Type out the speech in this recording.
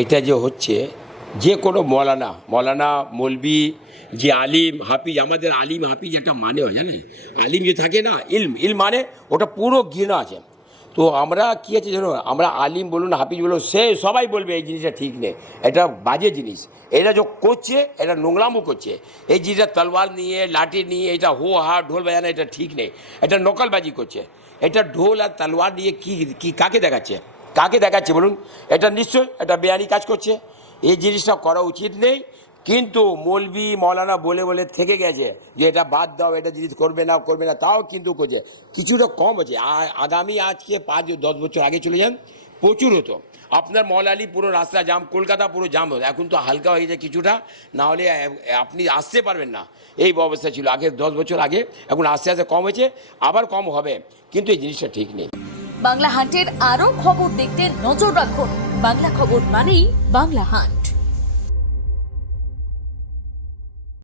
এটা যে হচ্ছে যে কোনো মৌলানা মৌলবি যে আলিম হাফিজ, আমাদের আলিম হাফিজ একটা মানে হয় জানেন, আলিম যে থাকে না, ইলম মানে ওটা পুরো ঘৃণা আছে। তো আমরা কী আছে জানো, আমরা আলিম বলুন হাফিজ বলুন, সে সবাই বলবে এই জিনিসটা ঠিক নেই, এটা বাজে জিনিস, এটা যে করছে এটা নোংরামো করছে, এই জিনিসটা তলোয়ার নিয়ে লাঠি নিয়ে এটা হো হা ঢোল বাজানো এটা ঠিক নেই, এটা নকলবাজি করছে। এটা ঢোল আর তলোয়ার নিয়ে কি কাকে দেখাচ্ছে বলুন? এটা নিশ্চয়ই এটা বেআইনি কাজ করছে, এই জিনিসটা করা উচিত নেই। কিন্তু মৌলবি মৌলানা বলে বলে থেকে গেছে যে এটা বাদ দাও, এটা জিনিস করবে না, তাও কিন্তু করছে। কিছুটা কম আছে, আগামী আজকে 5-10 বছর আগে চলে যান, প্রচুর হতো। আপনার মৌলালি পুরো রাস্তা জাম, কলকাতা পুরো জাম হতো, এখন তো হালকা হয়ে যায় কিছুটা, না হলে আপনি আসতে পারবেন না, এই অবস্থা ছিল আগে 10 বছর আগে। এখন আস্তে আস্তে কম হয়েছে, আবার কম হবে, কিন্তু এই জিনিসটা ঠিক নেই। বাংলা হান্টের আরো খবর দেখতে নজর রাখুন। বাংলা খবর মানেই বাংলা হান্ট।